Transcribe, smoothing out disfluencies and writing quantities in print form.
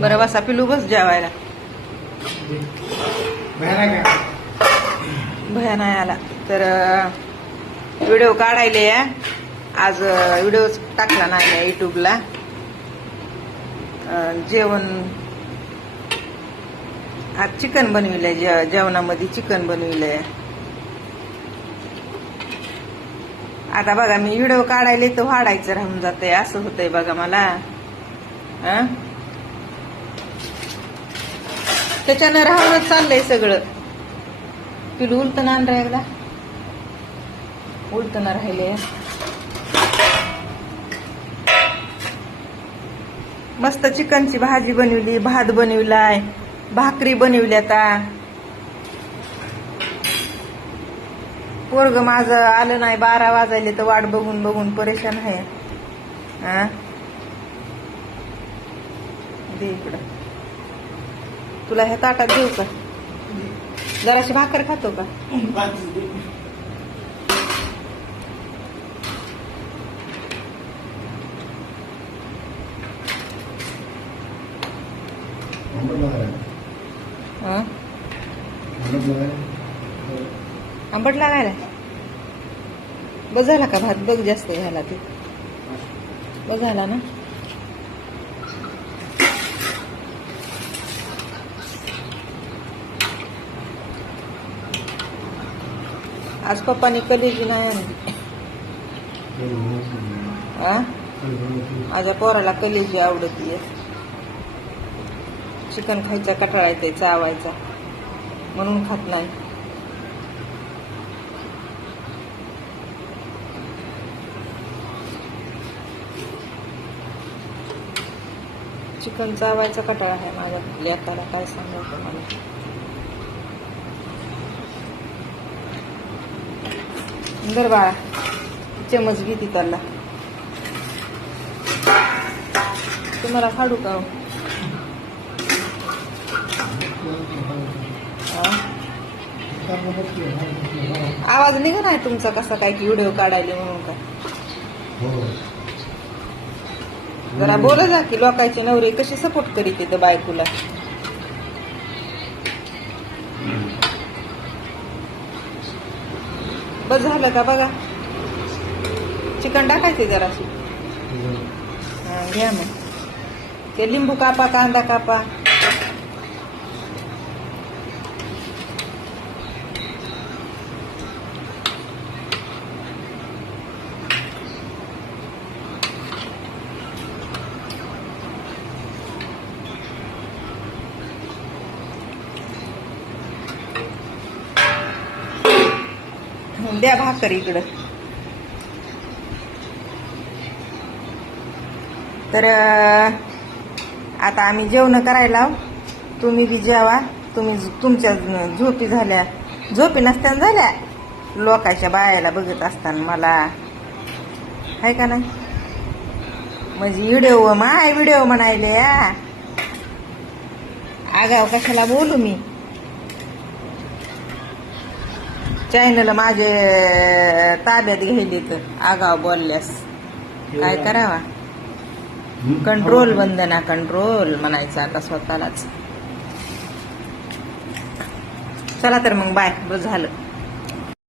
बरं बसा पिलू बस जेवायला. भया नाही आला तर व्हिडिओ काढायले आज. व्हिडिओ टाकला नाही युट्यूबला. जेवण आज चिकन बनविलंय. जेवणामध्ये चिकन बनविलंय. आता बघा मी व्हिडिओ काढायले तर वाढायचं राहून जातंय. असं होतंय बघा मला. त्याच्यानं राहूनच चाललंय सगळं. पिलू उलटं ना आणलं एकदा. उलटं ना राहिले. मस्त चिकनची भाजी बनवली, भात बनविलाय, भाकरी बनवली. आता पोरग माझं आलं नाही. 12 वाजायले तर वाट बघून बघून परेशान आहे. दे इकडं. तुला ह्या ताटात देऊ का? जराशी भाकर खातो का? आंबट लागायला. बस झाला का भात? बघ जास्त झाला ते. बस झाला ना. आज पप्पानी कलेजी नाही आणली. माझ्या पोराला कलेजी आवडतीये. चिकन खायचा कटाळा येते, चावायचा, म्हणून खात नाही. चिकन चावायचा कटाळा आहे माझ्या लेकाला. काय सांगायचं मला. बरं बाळा, चमच घेते त्याला. तुम्हाला खाडू का? आवाज निघा नाही तुमचा कसा काय की व्हिडिओ काढायला म्हणून का? जरा बोला जा की. लोकांचे नवरे कसे सपोर्ट करीत येतं बायकोला. बस झालं का बघा. चिकन टाकायचे जराशी. घ्या मग. ते लिंबू कापा, कांदा कापा. द्या भाकर इकडं. तर आता आम्ही जेवण करायला. तुम्ही बी जेवा. तुम्ही तुमच्या झोपी झाल्या. झोपी नसताना झाल्या. लोकांच्या बायाला बघत असताना मला आहे का नाही. म्हणजे व्हिडिओ म्हणायले. आगाव कशाला बोलू मी. चॅनल माझे ताब्यात घ्यायली तर आगाव बोलल्यास काय करावा. कंट्रोल वंदना, कंट्रोल म्हणायचं आता स्वतःलाच. चला तर मग बाय. बस झालं.